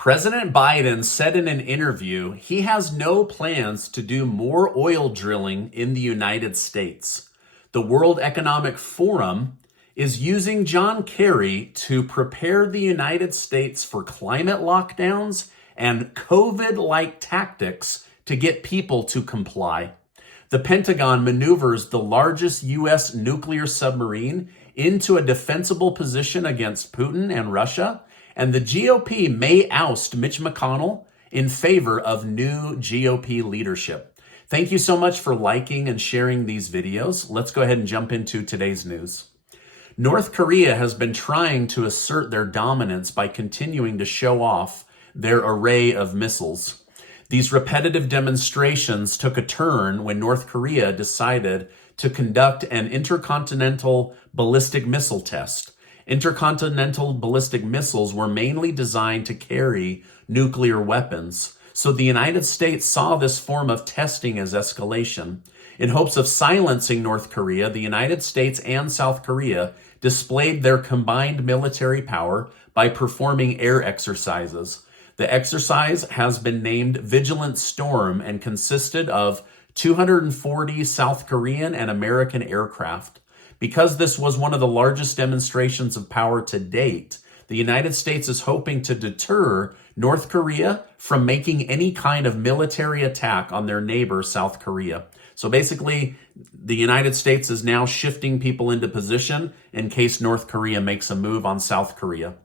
President Biden said in an interview he has no plans to do more oil drilling in the United States. The World Economic Forum is using John Kerry to prepare the United States for climate lockdowns and COVID-like tactics to get people to comply. The Pentagon maneuvers the largest U.S. nuclear submarine into a defensible position against Putin and Russia, and the GOP may oust Mitch McConnell in favor of new GOP leadership. Thank you so much for liking and sharing these videos. Let's go ahead and jump into today's news. North Korea has been trying to assert their dominance by continuing to show off their array of missiles. These repetitive demonstrations took a turn when North Korea decided to conduct an intercontinental ballistic missile test. Intercontinental ballistic missiles were mainly designed to carry nuclear weapons. So the United States saw this form of testing as escalation. In hopes of silencing North Korea, the United States and South Korea displayed their combined military power by performing air exercises. The exercise has been named Vigilant Storm and consisted of 240 South Korean and American aircraft. Because this was one of the largest demonstrations of power to date, the United States is hoping to deter North Korea from making any kind of military attack on their neighbor, South Korea. So basically, the United States is now shifting people into position in case North Korea makes a move on South Korea.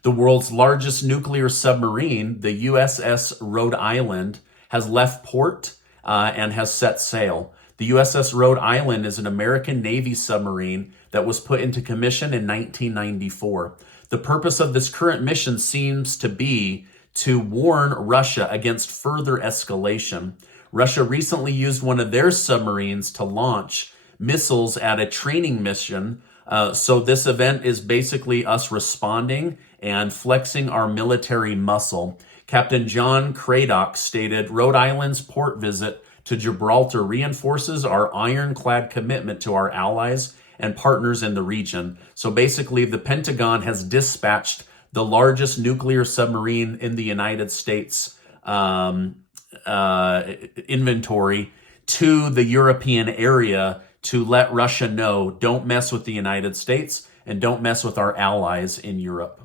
The world's largest nuclear submarine, the USS Rhode Island, has left port and has set sail. The USS Rhode Island is an American Navy submarine that was put into commission in 1994. The purpose of this current mission seems to be to warn Russia against further escalation. Russia recently used one of their submarines to launch missiles at a training mission. So this event is basically us responding and flexing our military muscle. Captain John Kerry stated, "Rhode Island's port visit to Gibraltar reinforces our ironclad commitment to our allies and partners in the region." So basically, the Pentagon has dispatched the largest nuclear submarine in the United States inventory to the European area to let Russia know, don't mess with the United States and don't mess with our allies in Europe.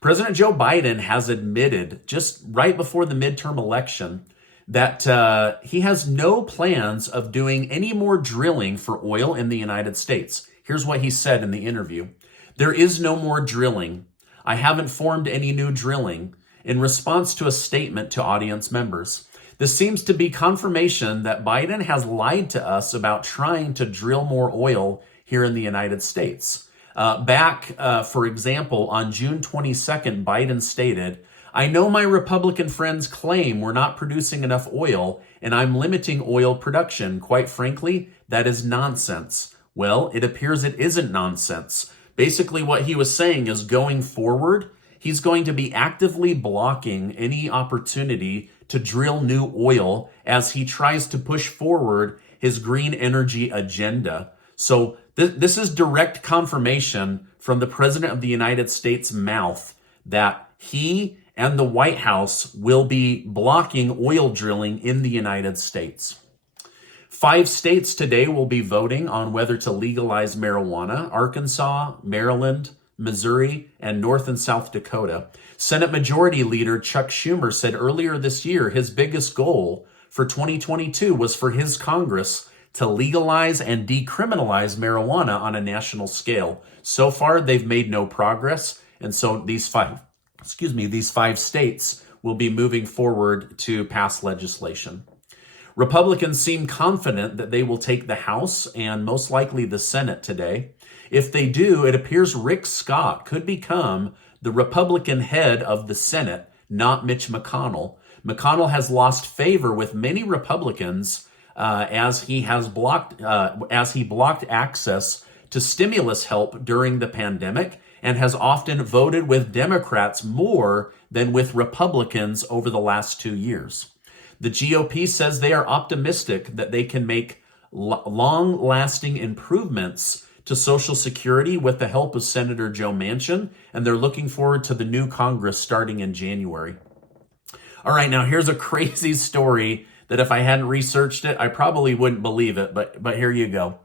President Joe Biden has admitted just right before the midterm election that he has no plans of doing any more drilling for oil in the United States. Here's what he said in the interview. "There is no more drilling. I haven't formed any new drilling," in response to a statement to audience members. This seems to be confirmation that Biden has lied to us about trying to drill more oil here in the United States. For example, on June 22nd, Biden stated, "I know my Republican friends claim we're not producing enough oil and I'm limiting oil production. Quite frankly, that is nonsense." Well, it appears it isn't nonsense. Basically, what he was saying is going forward, he's going to be actively blocking any opportunity to drill new oil as he tries to push forward his green energy agenda. So this is direct confirmation from the President of the United States' mouth that he and the White House will be blocking oil drilling in the United States. 5 states today will be voting on whether to legalize marijuana: Arkansas, Maryland, Missouri, and North and South Dakota. Senate Majority Leader Chuck Schumer said earlier this year his biggest goal for 2022 was for his Congress to legalize and decriminalize marijuana on a national scale. So far, they've made no progress, and so these five states will be moving forward to pass legislation. Republicans seem confident that they will take the House and most likely the Senate today. If they do, it appears Rick Scott could become the Republican head of the Senate, not Mitch McConnell. McConnell has lost favor with many Republicans as he blocked access to stimulus help during the pandemic and has often voted with Democrats more than with Republicans over the last 2 years. The GOP says they are optimistic that they can make long-lasting improvements to Social Security with the help of Senator Joe Manchin, and they're looking forward to the new Congress starting in January. All right, now here's a crazy story that if I hadn't researched it, I probably wouldn't believe it, but here you go.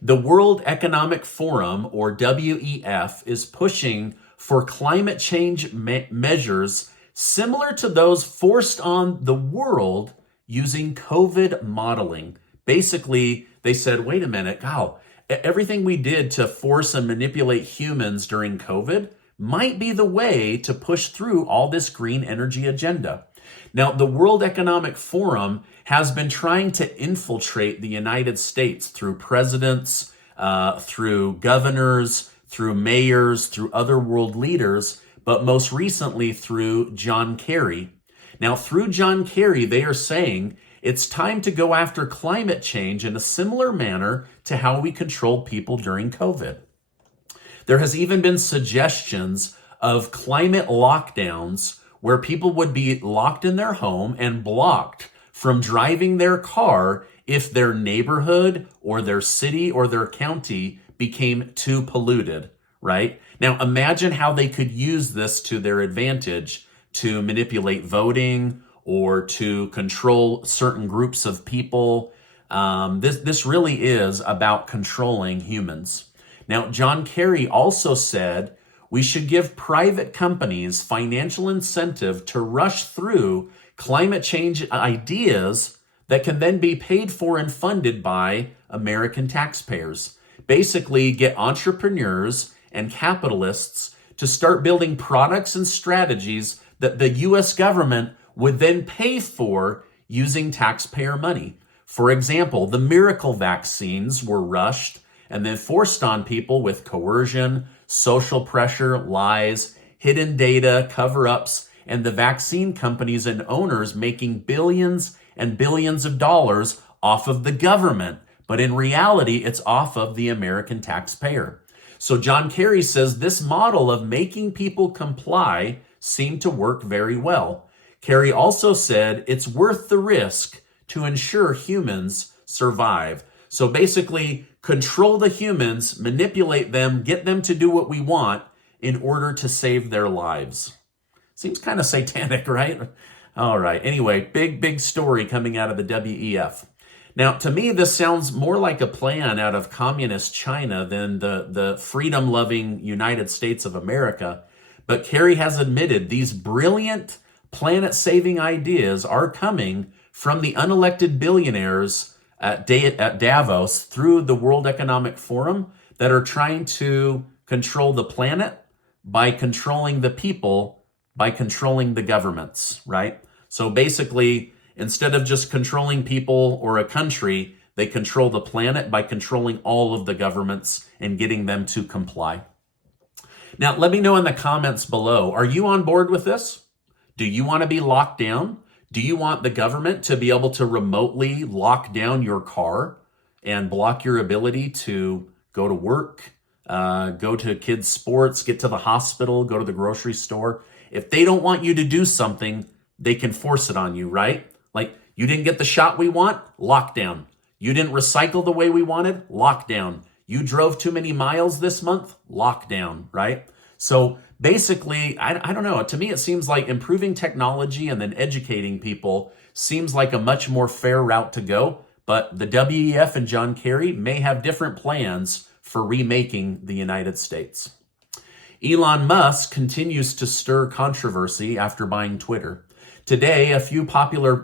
The World Economic Forum, or WEF, is pushing for climate change measures similar to those forced on the world using COVID modeling. Basically, they said, wait a minute, wow, everything we did to force and manipulate humans during COVID might be the way to push through all this green energy agenda. Now, the World Economic Forum has been trying to infiltrate the United States through presidents, through governors, through mayors, through other world leaders, but most recently through John Kerry. Now, through John Kerry, they are saying it's time to go after climate change in a similar manner to how we controlled people during COVID. There has even been suggestions of climate lockdowns where people would be locked in their home and blocked from driving their car if their neighborhood or their city or their county became too polluted, right? Now, imagine how they could use this to their advantage to manipulate voting or to control certain groups of people. This really is about controlling humans. Now, John Kerry also said we should give private companies financial incentive to rush through climate change ideas that can then be paid for and funded by American taxpayers. Basically, get entrepreneurs and capitalists to start building products and strategies that the US government would then pay for using taxpayer money. For example, the miracle vaccines were rushed and then forced on people with coercion, social pressure, lies, hidden data, cover-ups, and the vaccine companies and owners making billions and billions of dollars off of the government. But in reality, it's off of the American taxpayer. So John Kerry says this model of making people comply seemed to work very well. Kerry also said it's worth the risk to ensure humans survive. So basically, control the humans, manipulate them, get them to do what we want in order to save their lives. Seems kind of satanic, right? All right. Anyway, big story coming out of the WEF. Now, to me, this sounds more like a plan out of communist China than the freedom-loving United States of America. But Kerry has admitted these brilliant planet-saving ideas are coming from the unelected billionaires at Davos through the World Economic Forum that are trying to control the planet by controlling the people, by controlling the governments, right? So basically, instead of just controlling people or a country, they control the planet by controlling all of the governments and getting them to comply. Now, let me know in the comments below, are you on board with this? Do you want to be locked down? Do you want the government to be able to remotely lock down your car and block your ability to go to work, go to kids' sports, get to the hospital, go to the grocery store? If they don't want you to do something, they can force it on you, right? Like, you didn't get the shot we want? Lockdown. You didn't recycle the way we wanted? Lockdown. You drove too many miles this month? Lockdown, right? So basically, I don't know. To me, it seems like improving technology and then educating people seems like a much more fair route to go. But the WEF and John Kerry may have different plans for remaking the United States. Elon Musk continues to stir controversy after buying Twitter. Today, a few popular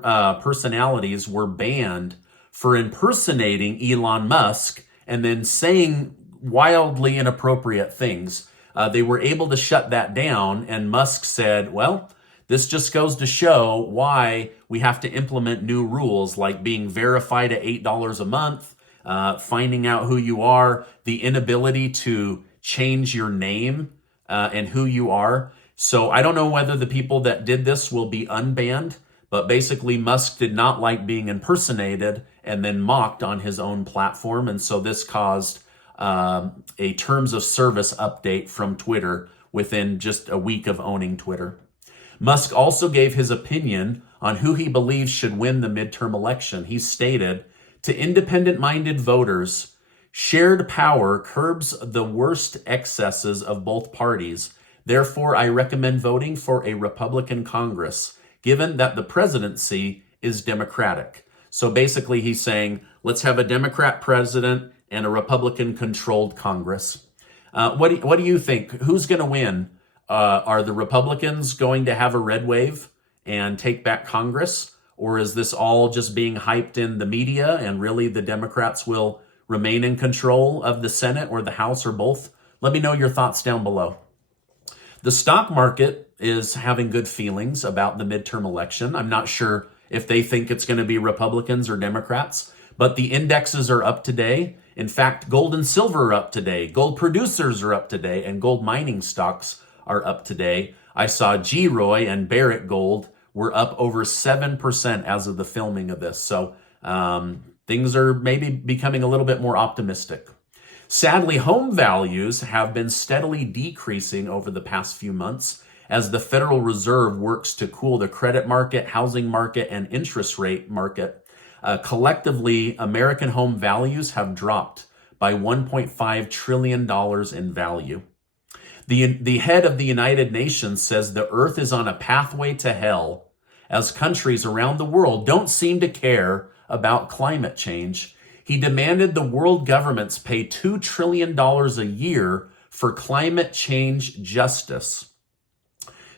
personalities were banned for impersonating Elon Musk and then saying wildly inappropriate things. They were able to shut that down, and Musk said, well, this just goes to show why we have to implement new rules like being verified at $8 a month, finding out who you are, the inability to change your name and who you are. So I don't know whether the people that did this will be unbanned, but basically Musk did not like being impersonated and then mocked on his own platform. And so this caused a terms of service update from Twitter within just a week of owning Twitter. Musk also gave his opinion on who he believes should win the midterm election. He stated, to independent-minded voters, Shared power curbs the worst excesses of both parties. Therefore, I recommend voting for a Republican Congress, given that the presidency is Democratic. So basically, he's saying, let's have a Democrat president and a Republican-controlled Congress. What do you think? Who's going to win? Are the Republicans going to have a red wave and take back Congress? Or is this all just being hyped in the media and really the Democrats will remain in control of the Senate or the House or both? Let me know your thoughts down below. The stock market is having good feelings about the midterm election. I'm not sure if they think it's going to be Republicans or Democrats, but the indexes are up today. In fact, gold and silver are up today. Gold producers are up today, and gold mining stocks are up today. I saw GROY and Barrick Gold were up over 7% as of the filming of this. So things are maybe becoming a little bit more optimistic. Sadly, home values have been steadily decreasing over the past few months as the Federal Reserve works to cool the credit market, housing market, and interest rate market. Collectively, American home values have dropped by $1.5 trillion in value. The head of the United Nations says the earth is on a pathway to hell as countries around the world don't seem to care about climate change. He demanded the world governments pay $2 trillion a year for climate change justice.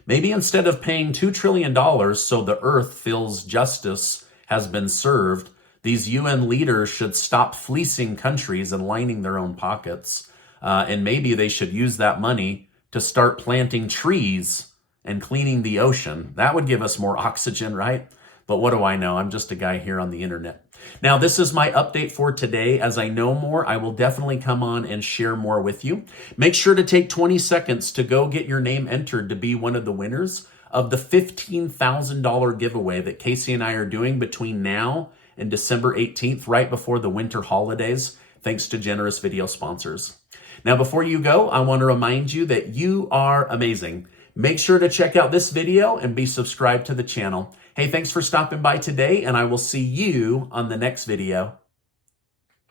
Maybe instead of paying $2 trillion so the earth feels justice has been served, these UN leaders should stop fleecing countries and lining their own pockets. And maybe they should use that money to start planting trees and cleaning the ocean. That would give us more oxygen, right? But what do I know? I'm just a guy here on the internet. Now, this is my update for today. As I know more, I will definitely come on and share more with you. Make sure to take 20 seconds to go get your name entered to be one of the winners of the $15,000 giveaway that Casey and I are doing between now and December 18th, right before the winter holidays, thanks to generous video sponsors. Now, before you go, I want to remind you that you are amazing. Make sure to check out this video and be subscribed to the channel. Hey, thanks for stopping by today, and I will see you on the next video.